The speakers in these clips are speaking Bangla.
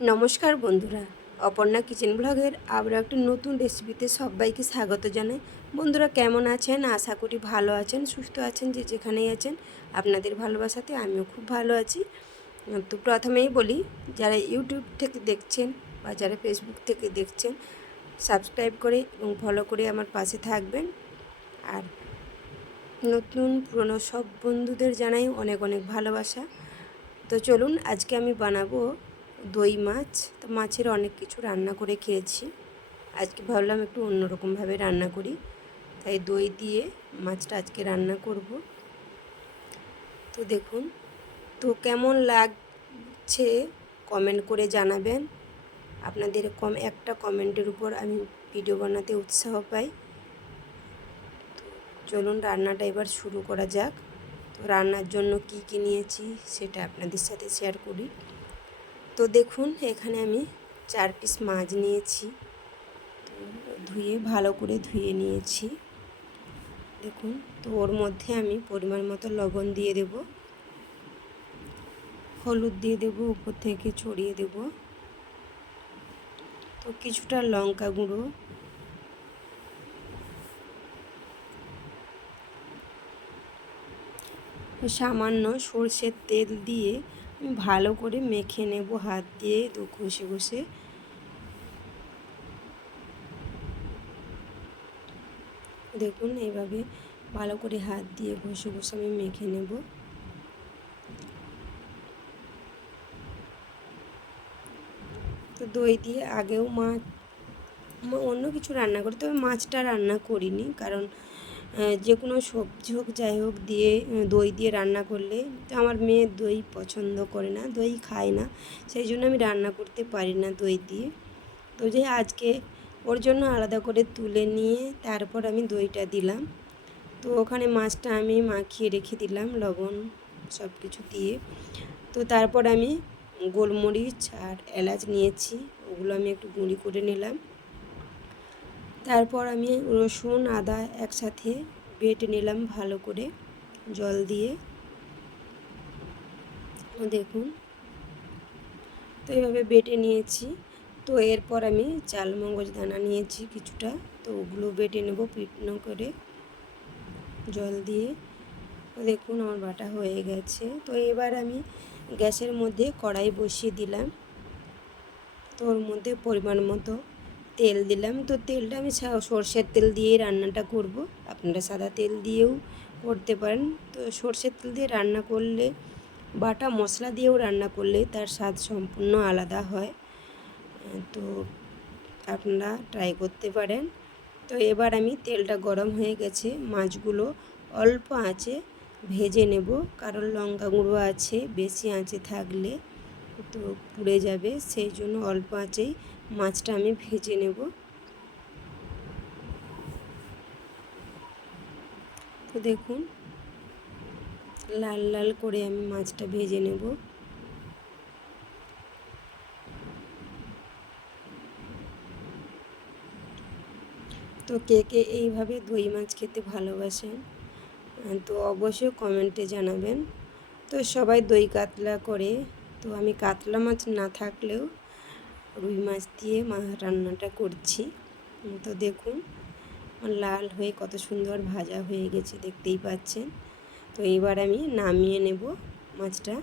নমস্কার বন্ধুরা, অপর্ণা কিচেন ব্লগের আবার একটা নতুন রেসিপিতে সবাইকে স্বাগত জানাই। বন্ধুরা কেমন আছেন? আশা করি ভালো আছেন, সুস্থ আছেন, যে যেখানেই আছেন। আপনাদের ভালোবাসাতে আমিও খুব ভালো আছি। তো প্রথমেই বলি, যারা ইউটিউব থেকে দেখছেন বা যারা ফেসবুক থেকে দেখছেন, সাবস্ক্রাইব করে এবং ফলো করে আমার পাশে থাকবেন। আর নতুন পুরনো সব বন্ধুদের জানাই অনেক অনেক ভালোবাসা। তো চলুন, আজকে আমি বানাবো দই মাছ। তো মাছের অনেক কিছু রান্না করে খেয়েছি, আজকে ভাবলাম একটু অন্যরকমভাবে রান্না করি, তাই দই দিয়ে মাছটা আজকে রান্না করব। তো দেখুন, তো কেমন লাগছে কমেন্ট করে জানাবেন। আপনাদের একটা কমেন্টের উপর আমি ভিডিও বানাতে উৎসাহ পাই। তো চলুন রান্নাটা এবার শুরু করা যাক। তো রান্নার জন্য কি কি নিয়েছি সেটা আপনাদের সাথে শেয়ার করি। তো দেখুন, এখানে আমি 4 পিস মাছ নিয়েছি। তো ভালো করে ধুয়ে নিয়েছি। দেখুন, তো ওর মধ্যে আমি পরিমাণ মতো লবণ দিয়ে দেব, হলুদ দিয়ে দেব, উপর থেকে ছড়িয়ে দেব। তো কিছুটা লঙ্কা গুঁড়ো, সামান্য সরষের তেল দিয়ে আমি ভালো করে মেখে নেব হাত দিয়ে ঘষে ঘষে। দেখুন, এইভাবে ভালো করে হাত দিয়ে ঘষে ঘষে আমি মেখে নেব। তো দই দিয়ে আগেও অন্য কিছু রান্না করি, তবে মাছটা রান্না করিনি, কারণ যে কোনো সবজি হোক যাই হোক দিয়ে দই দিয়ে রান্না করলে, তো আমার মেয়ে দই পছন্দ করে না, দই খায় না, সেই জন্য আমি রান্না করতে পারি না দই দিয়ে। তো যে আজকে ওর জন্য আলাদা করে তুলে নিয়ে তারপর আমি দইটা দিলাম। তো ওখানে মাছটা আমি মাখিয়ে রেখে দিলাম লবণ সব কিছু দিয়ে। তো তারপর আমি গোলমরিচ আর এলাচ নিয়েছি, ওগুলো আমি একটু গুঁড়ি করে নিলাম। তারপর আমি রসুন আদা একসাথে বেটে নিলাম ভালো করে জল দিয়ে। দেখুন, তো এইভাবে বেটে নিয়েছি। তো এরপর আমি চালমগজ দানা নিয়েছি কিছুটা, তো ওগুলো বেটে নেব পিটনো করে জল দিয়ে। তো দেখুন, আমার বাটা হয়ে গেছে। তো এবার আমি গ্যাসের মধ্যে কড়াই বসিয়ে দিলাম। তো ওর মধ্যে পরিমাণ মতো তেল দিলাম। তো তেলটা আমি সরষের তেল দিয়েই রান্নাটা করব, আপনারা সাদা তেল দিয়েও করতে পারেন। তো সরষের তেল দিয়ে রান্না করলে, বাটা মশলা দিয়েও রান্না করলে তার স্বাদ সম্পূর্ণ আলাদা হয়। তো আপনারা ট্রাই করতে পারেন। তো এবার আমি তেলটা গরম হয়ে গেছে, মাছগুলো অল্প আঁচে ভেজে নেব, কারণ লঙ্কা গুঁড়ো আছে, বেশি আঁচে থাকলে তো পুড়ে যাবে, সেই জন্য অল্প আঁচেই মাছটা আমি ভেজে নেব। তো দেখুন, লাল লাল করে আমি মাছটা ভেজে নেব। তো কে কে এইভাবে দই মাছ খেতে ভালোবাসেন, তো অবশ্যই কমেন্টে জানাবেন। তো সবাই দই কাতলা করে, তো আমি কাতলা মাছ না থাকলেও রুই মাছ দিয়ে রান্নাটা করছি। তো দেখুন, লাল হয়ে কত সুন্দর ভাজা হয়ে গেছে, দেখতেই পাচ্ছেন। তো এবার আমি নামিয়ে নেব মাছটা।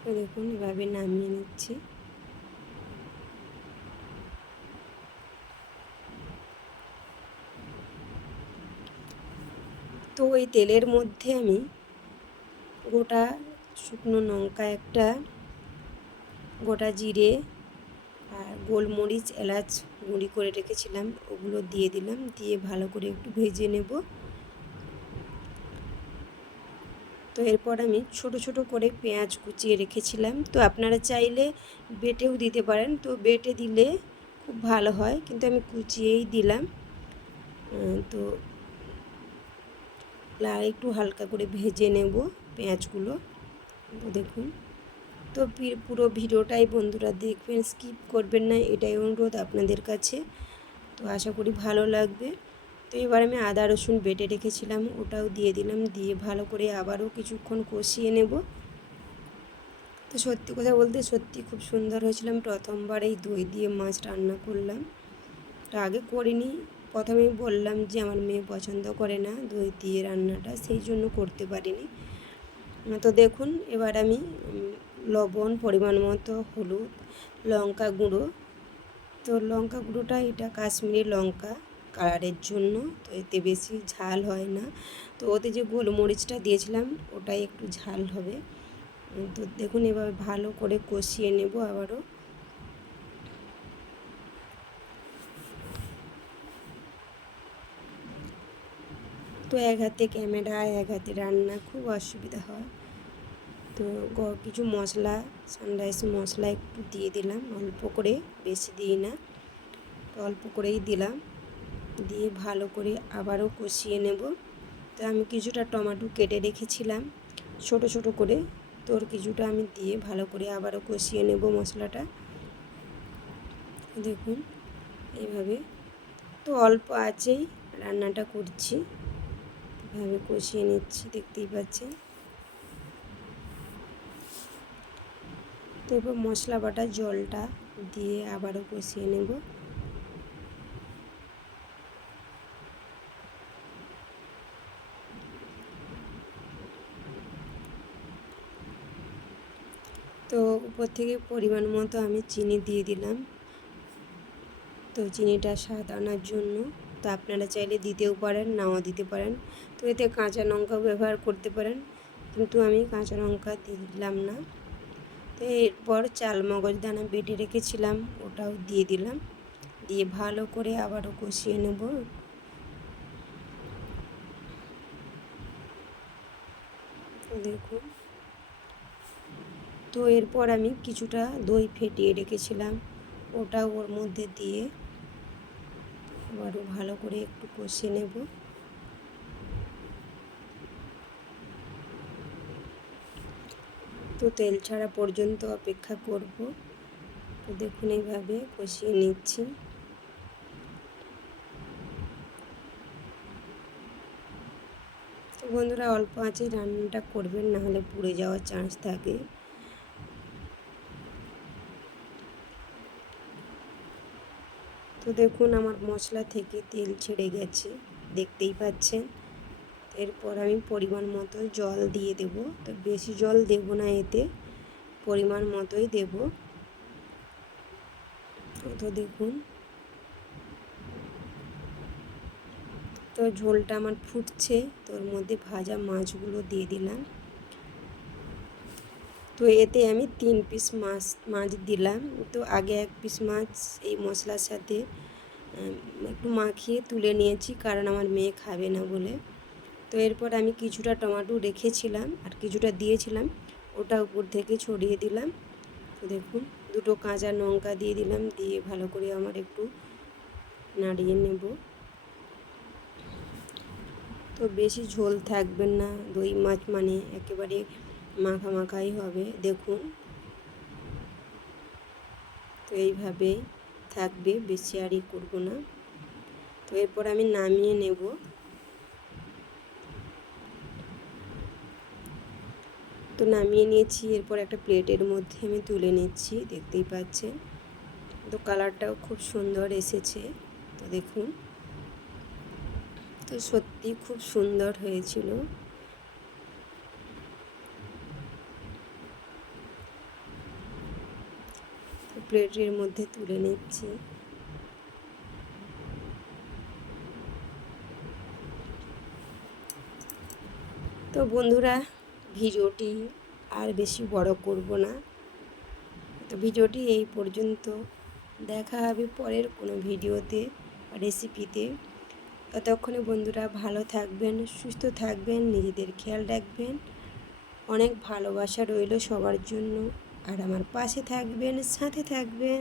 তো দেখুন, এভাবে নামিয়ে নিচ্ছি। তো ওই তেলের মধ্যে আমি গোটা শুকনো লঙ্কা একটা, গোটা জিরে আর গোলমরিচ এলাচ গুঁড়ি করে রেখেছিলাম, ওগুলো দিয়ে দিলাম, দিয়ে ভালো করে একটু ভেজে নেব। তো এরপর আমি ছোট ছোট করে পেঁয়াজ কুচিয়ে রেখেছিলাম, তো আপনারা চাইলে বেটেও দিতে পারেন, তো বেটে দিলে খুব ভালো হয়, কিন্তু আমি কুচিয়েই দিলাম। তো একটু হালকা করে ভেজে নেব পেঁয়াজগুলো। তো দেখুন, তো পুরো ভিডিওটাই বন্ধুরা দেখবেন, স্কিপ করবেন না, এটাই অনুরোধ আপনাদের কাছে। তো আশা করি ভালো লাগবে। তো এবার আমি আদা রসুন বেটে রেখেছিলাম, ওটাও দিয়ে দিলাম, দিয়ে ভালো করে আবারও কিছুক্ষণ কষিয়ে নেব। তো তো সত্যি কথা বলতে সত্যি খুব সুন্দর হয়েছিল। আমি প্রথমবার এই দই দিয়ে মাছ রান্না করলাম, তো আগে করিনি। প্রথমেই বললাম যে আমার মেয়ে পছন্দ করে না দই দিয়ে রান্নাটা, সেই জন্য করতে পারিনি। তো দেখুন এবার আমি লবণ পরিমাণ মতো, হলুদ, লঙ্কা গুঁড়ো, তো লঙ্কা গুঁড়োটা এটা কাশ্মীরি লঙ্কা কালারের জন্য, তো এতে বেশি ঝাল হয় না। তো ওতে যে গোলমরিচটা দিয়েছিলাম ওটাই একটু ঝাল হবে। তো দেখুন এভাবে ভালো করে কষিয়ে নেব আবারও। তো এক হাতে ক্যামেরা এক হাতে রান্না, খুব অসুবিধা হয়। তো কিছু মশলা, সানরাইজ মশলা একটু দিয়ে দিলাম অল্প করে, বেশি দিই না, তো অল্প করেই দিলাম। দিয়ে ভালো করে আবারও কষিয়ে নেব। তো আমি কিছুটা টমেটো কেটে রেখেছিলাম ছোট ছোট করে, তোর কিছুটা আমি দিয়ে ভালো করে আবারও কষিয়ে নেব মশলাটা। দেখুন এইভাবে, তো অল্প আঁচেই রান্নাটা করছি, এভাবে কষিয়ে নিচ্ছি, দেখতেই পাচ্ছেন। তো এবার মশলা বাটা জলটা দিয়ে আবারও কষিয়ে নেব। তো উপর থেকে পরিমাণ মতো আমি চিনি দিয়ে দিলাম, তো চিনিটা স্বাদ আনার জন্য। তো আপনারা চাইলে দিতেও পারেন, নাও দিতে পারেন। তো এতে কাঁচা লঙ্কাও ব্যবহার করতে পারেন, কিন্তু আমি কাঁচা লঙ্কা দিলাম না। তো এরপর চাল মগজ দানা বেটে রেখেছিলাম ওটাও দিয়ে দিলাম, দিয়ে ভালো করে আবারও কষিয়ে নেব। দেখুন, তো এরপর আমি কিছুটা দই ফেটিয়ে রেখেছিলাম ওটাও ওর মধ্যে দিয়ে আবারও ভালো করে একটু কষিয়ে নেব। তো তেল ছাড়া পর্যন্ত অপেক্ষা করব। তো দেখুন এইভাবে কষিয়ে নিচ্ছি। তো বন্ধুরা অল্প আঁচে রান্নাটা করবেন, না হলে পুড়ে যাওয়ার চান্স থাকে। তো দেখুন আমার মশলা থেকে তেল ছেড়ে গেছে, দেখতেই পাচ্ছেন। এরপর আমি পরিমাণ মতো জল দিয়ে দেব। তো বেশি জল দেব না, এতে পরিমাণ মতোই দেব। তো দেখুন, তো ঝোলটা আমার ফুটছে, তো ওর মধ্যে ভাজা মাছগুলো দিয়ে দিলাম। তো এতে আমি 3 পিস মাছ দিলাম। তো আগে 1 পিস মাছ এই মশলার সাথে একটু মাখিয়ে তুলে নিয়েছি, কারণ আমার মেয়ে খাবে না বলে। তো এরপর আমি কিছুটা টমেটো রেখেছিলাম আর কিছুটা দিয়েছিলাম, ওটা উপর থেকে ছড়িয়ে দিলাম। তো দেখুন দুটো কাঁচা লঙ্কা দিয়ে দিলাম, দিয়ে ভালো করে আমার একটু নাড়িয়ে নেব। তো বেশি ঝোল থাকবেন না, দই মাছ মানে একেবারে মাখা মাখাই হবে। দেখুন তো এইভাবেই থাকবে, বেশি আর করবো না। তো এরপর আমি নামিয়ে নেব। তো নামিয়ে নিয়েছি, এরপর একটা প্লেটের মধ্যে আমি তুলে নিচ্ছি, দেখতেই পাচ্ছেন। তো কালারটাও খুব সুন্দর এসেছে, তো দেখুন। তো সত্যি খুব সুন্দর হয়েছিল। তো প্লেটের মধ্যে তুলে নিচ্ছি। তো বন্ধুরা ভিডিওটি আর বেশি বড় করব না, তো ভিডিওটি এই পর্যন্ত। দেখা হবে পরের কোনো ভিডিওতে বা রেসিপিতে। ততক্ষণে বন্ধুরা ভালো থাকবেন, সুস্থ থাকবেন, নিজেদের খেয়াল রাখবেন। অনেক ভালোবাসা রইল সবার জন্য, আর আমার পাশে থাকবেন, সাথে থাকবেন।